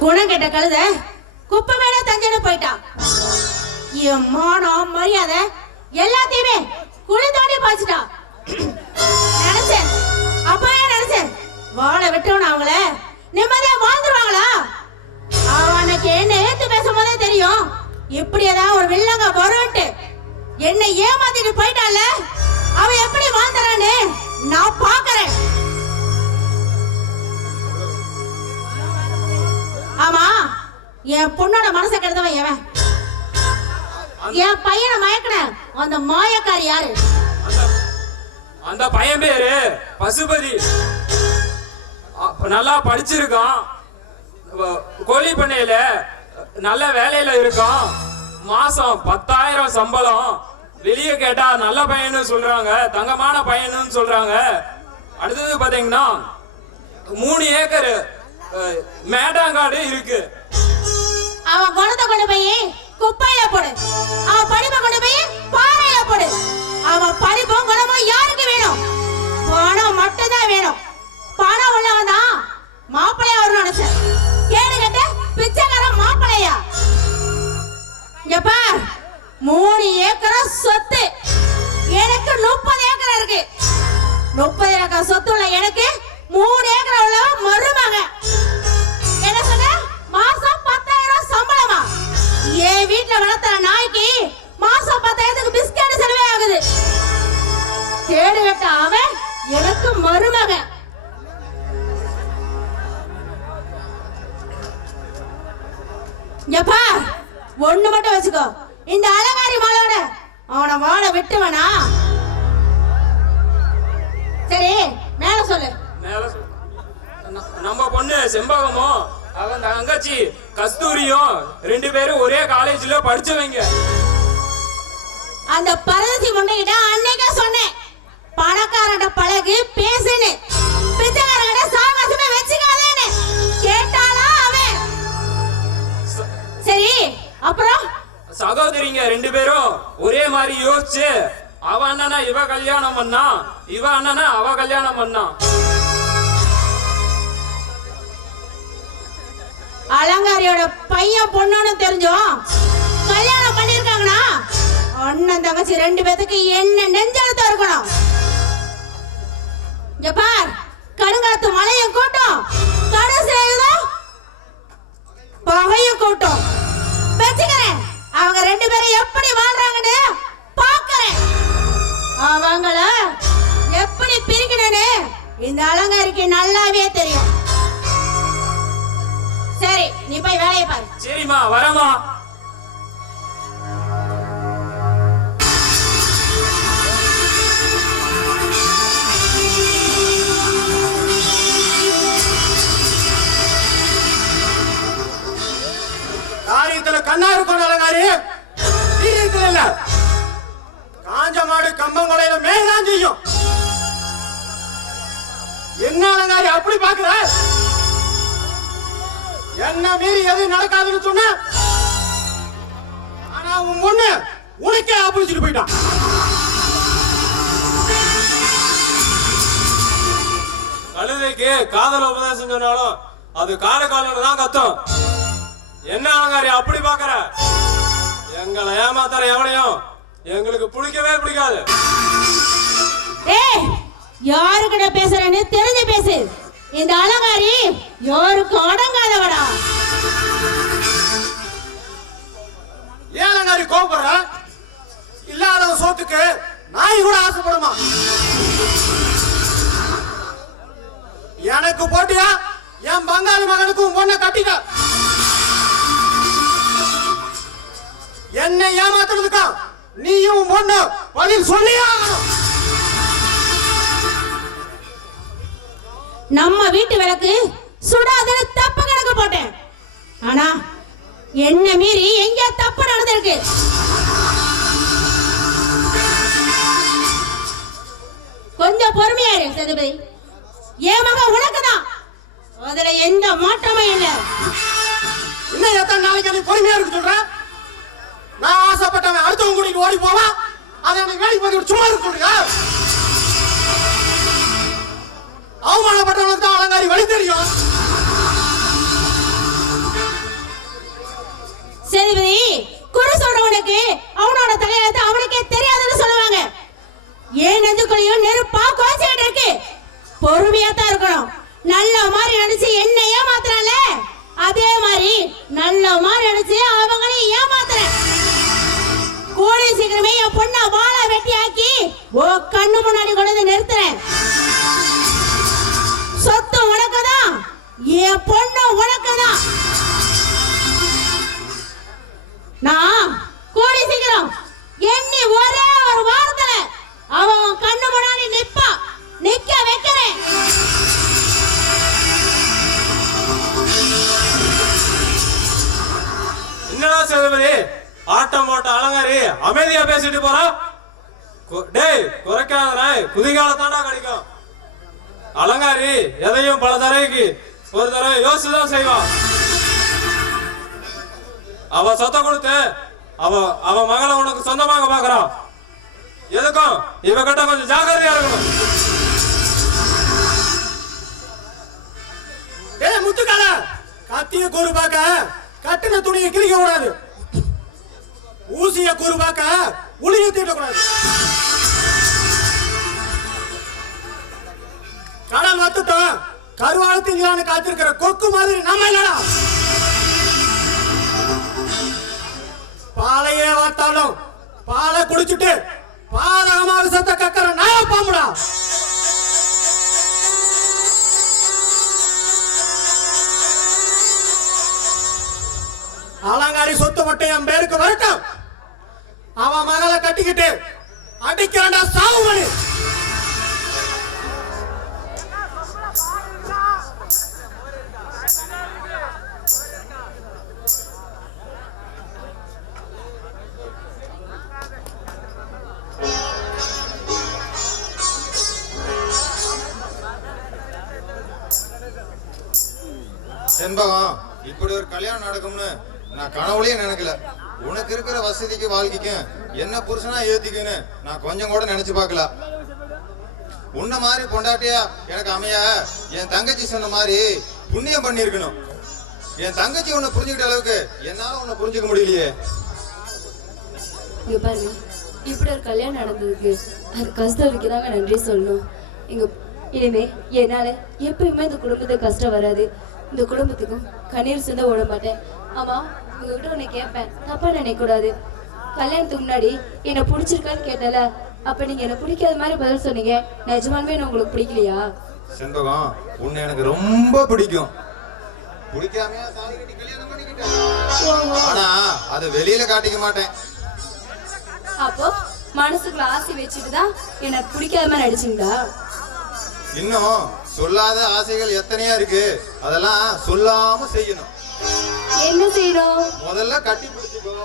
குணம் கெட்ட கழுத குப்பை மேல தஞ்சன போயிட்டான். என் மானம் மரியாதை எல்லாத்தையுமே குழி தோண்டி பாய்ச்சிட்டான். நினைச்சேன் அப்பவே நினைச்சேன் வாழ விட்டவன அவங்கள நிம்மதியா வாழ்ந்துருவாங்களா? அவனுக்கு என்ன ஏத்து பேசும் போதே தெரியும் இப்படி ஏதாவது ஒரு வில்லங்க வரும்ட்டு. என்னை ஏமாத்திட்டு போயிட்டால, அவன் எப்படி வாழ்ந்துறான்னு நான் பாக்குறேன். ஆமா, என் பொண்ணோட மனசை கெடுத்தவன் எவன்? என் பையனை மயக்கின அந்த மாயக்காரி யாரு? அந்த பையன் பேரு பசுபதி. நல்லா படிச்சிருக்கான், கோழி பண்ணையில நல்ல வேலையில இருக்கான். மாசம் 10,000 சம்பளம். வெளியே கேட்டா நல்ல பையன்னு சொல்றாங்க, தங்கமான பையன்னு சொல்றாங்க. அடுத்தது பாத்தீங்கன்னா 3 ஏக்கர் மேடாங்காடு இருக்கு. அவன் குணத்தை கொண்டு போய் குப்பையில போடு, அவன் படிப்பை கொண்டு போய் பாறையில போடு. அவன் படிப்பும் குணமும் யாருக்கு வேணும்? பணம் மட்டும் தான் வேணும். பணம் உள்ளவன் தான் மாப்பிள்ளையா வரும்னு நினைச்சேன். கேடு கேட்ட பிச்சைக்கார மாப்பிள்ளையா? எப்பா 3 ஏக்கர் சொத்து, எனக்கு 30 ஏக்கர் இருக்கு. 30 ஏக்கர் சொத்து உள்ள எனக்கு 3 ஏக்கர் உள்ள மருமக. என்ன சொன்ன? மாசம் 10,000 சம்பளமா? என் வீட்டுல வளர்த்த நாய்க்கு மாசம் 10,000 பிஸ்கட் செலவே ஆகுது. கேடு கட்ட அவன் எனக்கு மருமக. எப்பா ஒண்ணு மட்டும் வச்சுக்கோ, இந்த அலங்காரி மாலோட அவனை வாழ விட்டுவனா? சரி மேல சொல்லு. நம்ம பொண்ணு செம்பகமும் அவன் தங்கச்சி கஸ்தூரியும் 2 பேரும் ஒரே காலேஜ்ல படிச்சவங்க. அந்த பரதேசி முண்டைகிட்ட அன்னைக்கே சொன்னேன், பணக்காரட பழகு பேசுன்னு, பிச்சைக்காரட சாவாசமே வச்சுக்காதேன்னு. கேட்டாளா அவன்? சரி அப்புறம் சகோதரிங்க 2 பேரும் ஒரே மாதிரி யோசிச்சு அவ அண்ணனா இவ கல்யாணம் பண்ணா, இவ அண்ணனா அவ கல்யாணம் பண்ணா. அலங்காரியோட பையன் பொண்ணுன்னு தெரிஞ்சோம் கல்யாணம் பண்ணிருக்காங்கன்னா அண்ணன் தங்கச்சி 2 பேத்துக்கு என்ன நெஞ்செழுத்தம் இருக்கணும். ஜப்பார் கடுங்காத்து மலையும் கூட்டம், கடைசியும் பகையும் கூட்டம். வச்சுக்கிறேன் அவங்க 2 பேரும் எப்படி வாழ்றாங்கன்னு பாக்குறேன். அவங்கள எப்படி பிரிக்கணும்னு இந்த அலங்காரிக்கு நல்லாவே தெரியும். சரி நீ போய் வேலையை பாரு. சரிம்மா வரமா. காரியத்துல கண்ணா இருக்கும் அலங்காரி, இல்ல காஞ்ச மாடு கம்பங்கொடையில மேய்தான் செய்யும். என்ன அலங்காரி அப்படி பாக்குற? என்ன மீறி எது நடக்காதுன்னு சொன்ன, ஆனா உன் பொண்ணு உனக்கே ஆப்போசிட் போயிட்டான். கழுதைக்கு காதல் உபதேசம் சொன்னாலும் அது கால காலம் தான் கத்தும். என்ன அலங்காரி அப்படி பாக்குற? எங்களை ஏமாத்தற எவனையும் எங்களுக்கு பிடிக்கவே பிடிக்காது. ஏய் யாருக்கிட்ட பேசுறேன்னு தெரிஞ்சு பேசு. இந்த அலங்காரி யாருக்கு அடங்காதவடா. ஏன் அலங்காரி கோபப்படுற? இல்லாத சோத்துக்கு நாய் கூட ஆசைப்படுமா? எனக்கு போட்டியா என் பங்காளி மகனுக்கும் பொண்ணை கட்டிக்க. என்னை ஏமாத்துறதுக்கா நீயும் பொண்ணு பதில் சொல்லியா? நம்ம வீட்டு விளக்கு சுடாதுன்னு தப்பு கணக்கு போட்டேன். ஆனா என்ன மீறி எங்க தப்பு நடந்திருக்கு. கொஞ்சம் பொறுமையா இரு சதுபதி. என் மகன் உனக்குதான், அதுல எந்த மாற்றமும் இல்லை. இன்னும் எத்தனை நாளைக்கு நீ பொறுமையா இருக்கு சொல்ற? நான் ஆசைப்பட்டவன் அடுத்தவங்க கூட்டிட்டு ஓடி போவான், அதை எனக்கு வேலைக்கு பார்த்து சும்மா இருக்க சொல்றியா? அவமானப்பட்டவனுக்கு தான் அலங்காரி வழி தெரியும். சேதுபதி, குறி சொல்றவனுக்கு அவனோட தலையெழுத்து அவனுக்கே தெரியாதுன்னு சொல்லுவாங்க. ஏன் நெஞ்சுக்குள்ளேயும் நெருப்பா கோச்சிட்டு இருக்கு. பொறுமையா தான் இருக்கணும். நல்ல மாதிரி நினைச்சு என்ன ஏமாத்துறால, அதே மாதிரி நல்ல மாதிரி நினைச்சு அவங்களையும் ஏமாத்துறேன். கூடி சீக்கிரமே என் பொண்ண வாழை வெட்டி ஆக்கி ஓ கண்ணு முன்னாடி கொண்டு வந்து நிறுத்துறேன். சொத்து உனக்குதான், என் பொண்ணு உனக்குதான். நான் கூடி சீக்கிரம் எண்ணி ஒரே ஒரு வாரத்துல அவன் கண்ணு முன்னாடி நிக்க வைக்கிறேன். என்னடா சேதுபதி, ஆட்டம் போட்ட அலங்காரி அமைதியா பேசிட்டு போறா? டேய், குறைக்காத நாய் குதிகால தாண்டா கிடைக்கும். அலங்காரி எதையும் பல தடவைக்கு ஒரு தடவை யோசிச்சுதான் செய்வான். அவ சொத்த கொடுத்து அவ மகளை உனக்கு சொந்தமாக பாக்குறான். எதுக்கும் இவகிட்ட கொஞ்சம் ஜாக்கிரதையா இருக்கணும். ஏய் முத்துக்கால, கத்திய கூறு பாக்க கட்டின துணியை கிழிக்க கூடாது. ஊசிய கூறு பாக்க உளிய தீட்ட கூடாது. கடல் வத்துட்டோம், கருவாளத்திங்களான்னு காத்திருக்கிற கொக்கு மாதிரி நம்ம இல்லடா. பாலையே வாத்தாலும் பாலை குடிச்சிட்டு பாதகமா விஷத்தை கக்கற நாய பாம்புடா. அலங்காரி சொத்து மட்டும் என் பேருக்கு வரட்டும். அவன் மகளை கட்டிக்கிட்டு அடிக்கிறான்டா சாவு மணி. செண்பகம், இப்படி ஒரு கல்யாணம் நடக்கும்னு நான் கனவுலயே நினைக்கல. உனக்கு இருக்கிற வசதிக்கு வாழ்க்கைக்கும் என்ன புருஷனா ஏத்திக்குன்னு நான் கொஞ்சம் கூட நினைச்சு பார்க்கல. உன்ன மாதிரி பொண்டாட்டியா எனக்கு அமைய என் தங்கச்சி சொன்ன மாதிரி புண்ணியம் பண்ணிருக்கணும். என் தங்கச்சி உன்னை புரிஞ்சுக்கிட்ட அளவுக்கு என்னால உன்னை புரிஞ்சுக்க முடியலையே. இங்க பாருங்க, இப்படி ஒரு கல்யாணம் நடந்ததுக்கு அது கஷ்டத்துக்கு தாங்க நன்றி சொல்லணும். இங்க இனிமே என்னால எப்பயுமே இந்த குடும்பத்துக்கு கஷ்டம் வராது. இந்த குடும்பத்துக்கும் கண்ணீர் சிந்த ஓட மாட்டேன். ஆமா, உங்ககிட்ட உன்னை கேட்பேன், தப்பா நினைக்க கூடாது. கல்யாணத்துக்கு முன்னாடி என்னை பிடிச்சிருக்கான்னு கேட்டல, அப்ப நீங்க என்ன பிடிக்காத மாதிரி பதில் சொன்னீங்க. நிஜமாலுமே என்ன உங்களுக்கு பிடிக்கலையா? செண்பகம், உன்னை எனக்கு ரொம்ப பிடிக்கும். பிடிக்காமையா தாலி கட்டி கல்யாணம் பண்ணிக்கிட்டேன். ஆனா அதை வெளியில காட்டிக்க மாட்டேன். அப்போ மனசுக்குள்ள ஆசை வச்சுட்டு தான் என்ன பிடிக்காத மாதிரி நடிச்சீங்களா? இன்னும் சொல்லாத ஆசைகள் எத்தனையா இருக்கு, அதெல்லாம் சொல்லாம செய்யணும். என்ன செய்யணும்? முதல்ல கட்டி பிடிச்சுக்கோ.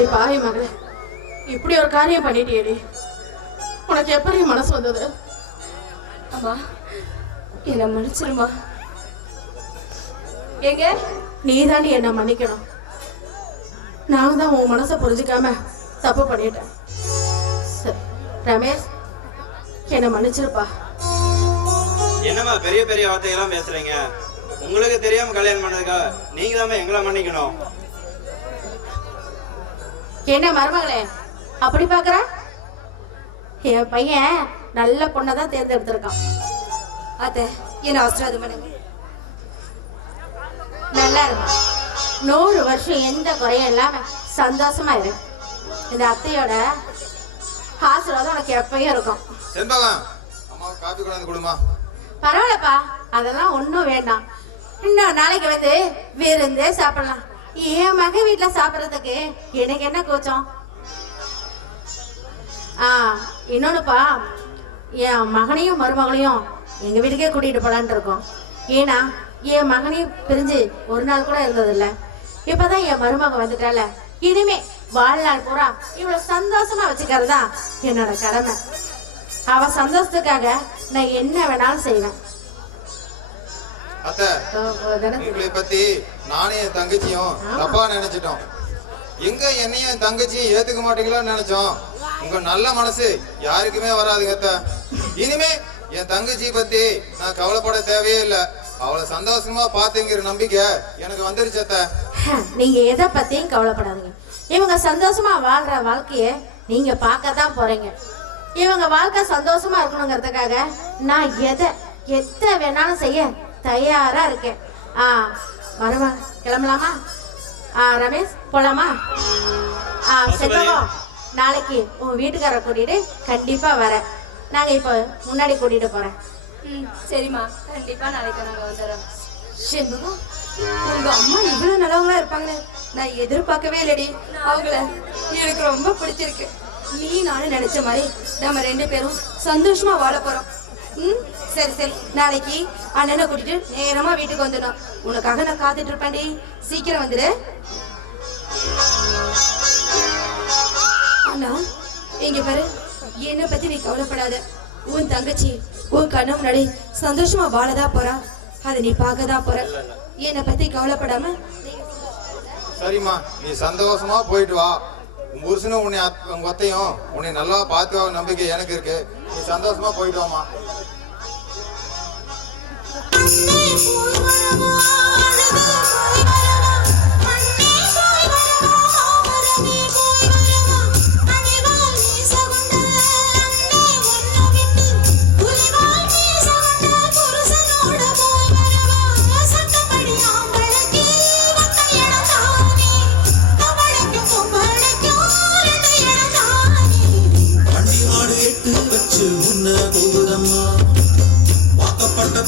அடி பாவி மகளே, இப்படி ஒரு காரியம் பண்ணிட்டியேடி. உனக்கு எப்படி மனசு வந்தது? அம்மா என்ன மன்னிச்சிருமா. எங்க நீ தாண்டி என்ன மன்னிக்கணும். நான் தான் உன் மனசை புரிஞ்சுக்காம தப்பு பண்ணிட்டேன். சரி ரமேஷ், என்ன மன்னிச்சிருப்பா. என்னம்மா பெரிய பெரிய வார்த்தைகள்லாம் பேசுறீங்க? உங்களுக்கு தெரியாம கல்யாணம் பண்ணதுக்கா நீங்க தான் எங்களை மன்னிக்கணும். என்ன மருமகளே அப்படி பாக்குற? என் பையன் நல்ல பொண்ணை தான் தேர்ந்தெடுத்திருக்கான். அத்தை என்ன அவசரம் பண்ணுங்க. நல்லா இருக்கும். 100 வருஷம் எந்த குறையும் இல்லாம சந்தோஷமா இரு. இந்த அத்தையோட ஆசீர்வாதம் உனக்கு எப்பயும் இருக்கும். செண்பகம், அம்மா காபி கொண்டாந்து கொடுமா. பரவாயில்லப்பா, அதெல்லாம் ஒன்றும் வேண்டாம். இன்னும் நாளைக்கு வந்து விருந்தே சாப்பிடலாம். என் மகன் வீட்டுல சாப்பிட்றதுக்கு எனக்கு என்ன கூச்சம்? இன்னொன்னுப்பா, என் மகனையும் மருமகளையும் எங்க வீட்டுக்கே கூட்டிட்டு போலான்னு இருக்கோம். ஏன்னா என் மகனையும் பிரிஞ்சு ஒரு நாள் கூட இருந்ததில்ல. இப்பதான் என் மருமக வந்துட்டால, இனிமே வாழ்நாள் பூரா இவ்வளவு சந்தோஷமா வச்சுக்கிறதா என்னோட கடமை. அவ சந்தோஷத்துக்காக நான் என்ன வேணாலும் செய்வேன். அத்தை, உங்களை பத்தி நானே என் தங்கச்சியும் தப்பா நினைச்சிட்டோம். எங்க என்னையும் என் தங்கச்சியும் ஏத்துக்க மாட்டீங்களான்னு நினைச்சோம். உங்க நல்ல மனசு யாருக்குமே வராதுங்க அத்தை. இனிமே என் தங்கச்சி பத்தி நான் கவலைப்பட தேவையே இல்லை. அவளை சந்தோஷமா பாத்துங்கிற நம்பிக்கை எனக்கு வந்துருச்சு அத்தை. நீங்க எதை பத்தியும் கவலைப்படாதீங்க. இவங்க சந்தோஷமா வாழ்ற வாழ்க்கைய நீங்க பார்க்கத்தான் போறீங்க. இவங்க வாழ்க்கை சந்தோஷமா இருக்கணுங்கிறதுக்காக நான் எதை வேணாலும் செய்ய தயாரா இருக்கேன். மருமா கிளம்பலாமா? ரமேஷ் போலாமா? செல்வம், நாளைக்கு உன் வீட்டுக்கார கூட்டிட்டு கண்டிப்பா வரேன். நாங்க இப்ப முன்னாடி கூட்டிட்டு போறேன். சரிம்மா, கண்டிப்பா நாளைக்கு நாங்க வந்துடுறோம். செண்பகம், உங்க அம்மா இவ்வளவு நல்லவங்களா இருப்பாங்கன்னு நான் எதிர்பார்க்கவே இல்லடி. அவங்கள எனக்கு ரொம்ப பிடிச்சிருக்கு. நீ நானும் நினைச்ச மாதிரி நம்ம 2 பேரும் சந்தோஷமா வாழ போறோம். சரி சரி, நாளைக்கு அண்ணனை கூட்டிட்டு நேரமா வீட்டுக்கு வந்துடும். உனக்காக நான் காத்துட்டு இருப்பேன்டி. சீக்கிரம் வந்துடு. அண்ணா இங்க பாரு, என்னை பத்தி நீ கவலைப்படாத. உன் தங்கச்சி உன் கண்ணு முன்னாடி சந்தோஷமா வாழதா போறா. அதை நீ பார்க்கதான் போற. என்னை பத்தி கவலைப்படாம சரிம்மா, நீ சந்தோஷமா போயிட்டு வா. உன் புருஷனும் உன்னை உங்க அத்தையும் உன்னை நல்லா பார்த்து நம்பிக்கை எனக்கு இருக்கு. நீ சந்தோஷமா போயிட்டு வாமா.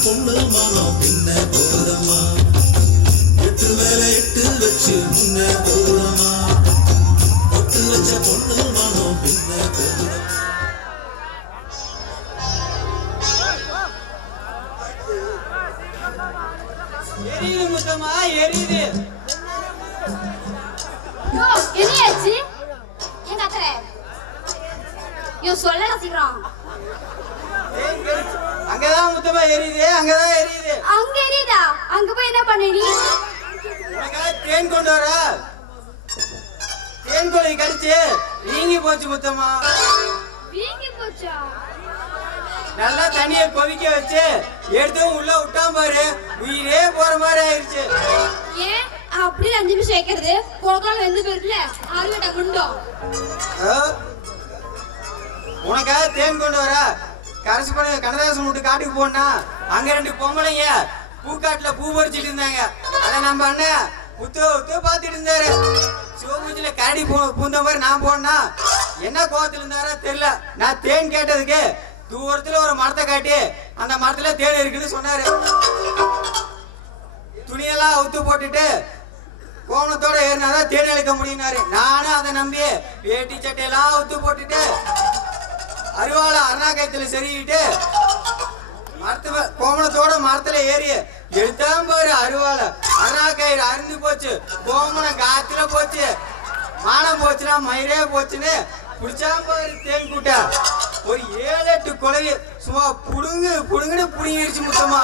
பொண்ணு மானம் பின்ன போதம்மா, 8 மேல 8 வச்சு முன்ன போதம்மா, 8 வச்ச பொண்ணு மானம் பின்ன போதம்மா. எரியுது முத்தம்மா, எரியுது. என்னையாச்சு? ஏன் கத்துற? சொல்லல சீக்கிரம். அங்கதான் முத்தமா எரியுது, அங்கதான் எரியுது. அங்க எரியுதா? அங்க போய் என்ன பண்ண நீ? தேன் கொண்டு வர. தேன் கொலை கடிச்சு வீங்கி போச்சு முத்தமா. வீங்கி போச்சா? நல்லா தண்ணியை கொதிக்க வச்சு எடுத்து உள்ள விட்டான் பாரு, உயிரே போற மாதிரி ஆயிடுச்சு. ஏன் அப்படியே 5 நிமிஷம் வைக்கிறது? போகாம வெந்து போயிருக்குல, ஆறுகட்ட குண்டோம். உனக்காக தேன் கொண்டு வர. கரசு பண்ண கனதாசன் விட்டு காட்டுக்கு போனா அங்க 2 பொம்பளைங்க பூக்காட்டுல பூ பறிச்சிட்டு இருந்தாங்க. அத நம்ம அண்ணன் உத்து பாத்துட்டு இருந்தாரு. சிவபூஜையில கரடி பூந்த மாதிரி நான் போனா என்ன கோவத்துல இருந்தாரா தெரியல. நான் தேன் கேட்டதுக்கு தூரத்துல ஒரு மரத்தை காட்டி அந்த மரத்துல தேன் இருக்குன்னு சொன்னாரு. துணியெல்லாம் அவுத்து போட்டுட்டு கோவணத்தோட ஏறினாதான் தேன் எடுக்க முடியினாரு. நானும் அதை நம்பி வேட்டி சட்டையெல்லாம் அவுத்து போட்டுட்டு அருவாளை அருணா கைத்துல செருகிட்டு கோமணத்தோட மரத்துல ஏறி எடுத்தான் பாரு அருவாளை. அருணா கயிறு அருந்து போச்சு, கோமணம் காத்துல போச்சு. மானம் போச்சுன்னா மயிரே போச்சுன்னு குடிச்சா பாரு தேன் கூட்டா ஒரு 7-8 குலைய சும்மா புடுங்குன்னு புடுங்கிடுச்சு முத்தம்மா.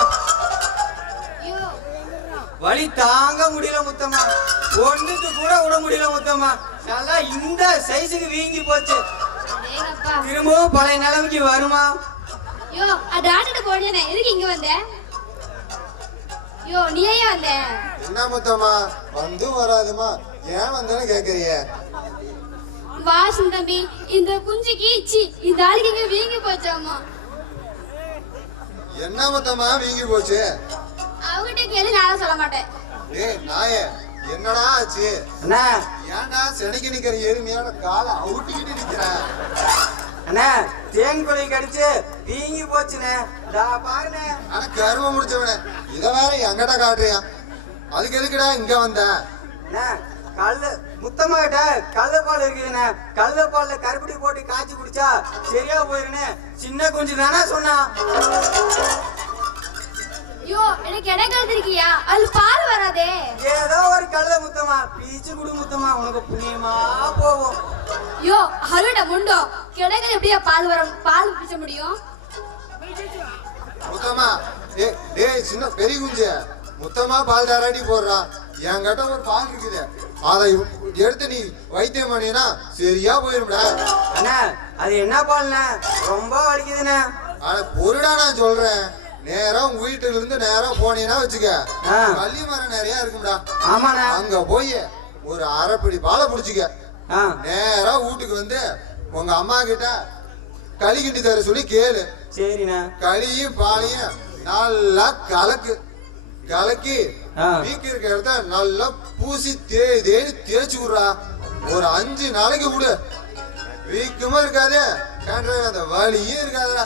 வலி தாங்க முடியல முத்தம்மா, ஒண்ணுக்கு கூட விட முடியல முத்தம்மா. நல்லா இந்த சைஸுக்கு வீங்கி போச்சு. திரும்பவும் பழைய நிலைமைக்கு வருமா? யோ டாக்டர் போனே எதுக்கு இங்க வந்த? யோ நீ ஏன் வந்த? என்ன முத்தம்மா வந்து வராதுமா, ஏன் வந்தேன்னு கேக்குறிய? வாசன் தம்பி, இந்த குஞ்சுக்கு இச்சி இந்த ஆளுக்கு இங்க வீங்கி போச்சாமா. என்ன முத்தம்மா வீங்கி போச்சு? அவகிட்ட கேளு, நான் சொல்ல மாட்டேன். ஏய் நாயே, என்னடா ஆச்சு? அண்ணா ஏன்டா செனைக்கு நிக்கிற எருமையான காலை அவுட்டிக்கிட்டு நிக்கிற? அண்ணா தேன் குலை கடிச்சு வீங்கி போச்சுண்ணே, பாருண்ணே. ஆனா கரும முடிச்சவனே, இத வேற எங்கிட்ட காட்டுறியா? அதுக்கு எதுக்குடா இங்க வந்த? அண்ணா கல்லு முத்தம்மா கிட்ட கள்ளப்பால் இருக்குதுண்ணே, கள்ளப்பால்ல கருப்பட்டி போட்டு காய்ச்சி குடிச்சா சரியா போயிருண்ணே. சின்ன குஞ்சு தானே சொன்னா. யோ எனக்கு இடைக்கழுத்து இருக்கியா, அது பால் வராதே. ஏதோ ஒரு கல்ல முத்தம்மா பீச்சு குடு முத்தம்மா, உனக்கு புண்ணியமா போவோம். யோ அருட முண்டோ, கிடைக்கல எப்படியா பால் வரும், பால் பிடிச்ச முடியும்? முத்தம்மா டேய் சின்ன பெரிய குஞ்சு, முத்தம்மா பால் தாராட்டி போடுறா. என்கிட்ட ஒரு பால் இருக்குது, அதை எடுத்து நீ வைத்தியம் பண்ணினா சரியா போயிரும்டா. அண்ணா அது என்ன பால்ண்ணே, ரொம்ப வலிக்குதுண்ணே. ஆனா பொருடா நான் சொல்றேன், நேரா உங்க வீட்டுல இருந்து நேரா போனீங்கன்னா வச்சுக்க, கள்ளி மரம் நிறைய இருக்கும்டா. ஆமாண்ணா. அங்க போய் ஒரு அரைப்படி பாலை புடிச்சுக்க, ஆ நேரா வீட்டுக்கு வந்து உங்க அம்மா கிட்ட களி கிண்டி தர சொல்லி கேளு. சரிண்ணா. களியும் பாலையும் நல்லா கலக்கி வீக்கு இருக்க இடத்த நல்லா பூசி தேடி தேய்ச்சி விடுறா. ஒரு 5 நாளைக்கு விடு, வீக்கமா இருக்காது, அந்த வலியும் இருக்காதுடா.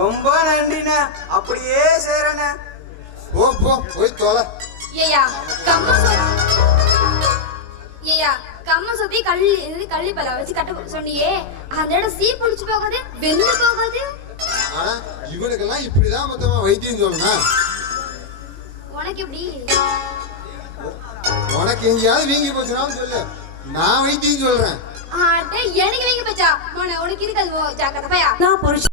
ரொம்ப நன்றிண்ணே, அப்படியே செய்யறேண்ணே. போய் தொலை. ஏயா கம்ம சுத்தி கள்ளி பழம் வச்சு கட்ட சொன்னியே, அந்த இடம் சீ புடிச்சு போகாது, வெந்து போகாது. ஆனா இவனுக்கெல்லாம் இப்படிதான் மொத்தமா வைத்தியம் சொல்லணும். உனக்கு எப்படி? உனக்கு எங்கேயாவது வீங்கி போச்சுனாலும் சொல்லு, நான் வைத்தியம் சொல்றேன். எனக்கு வீங்கி போச்சா? உனக்கு இருக்காது, ஜாக்கிரதை பையா. நான் புருஷன்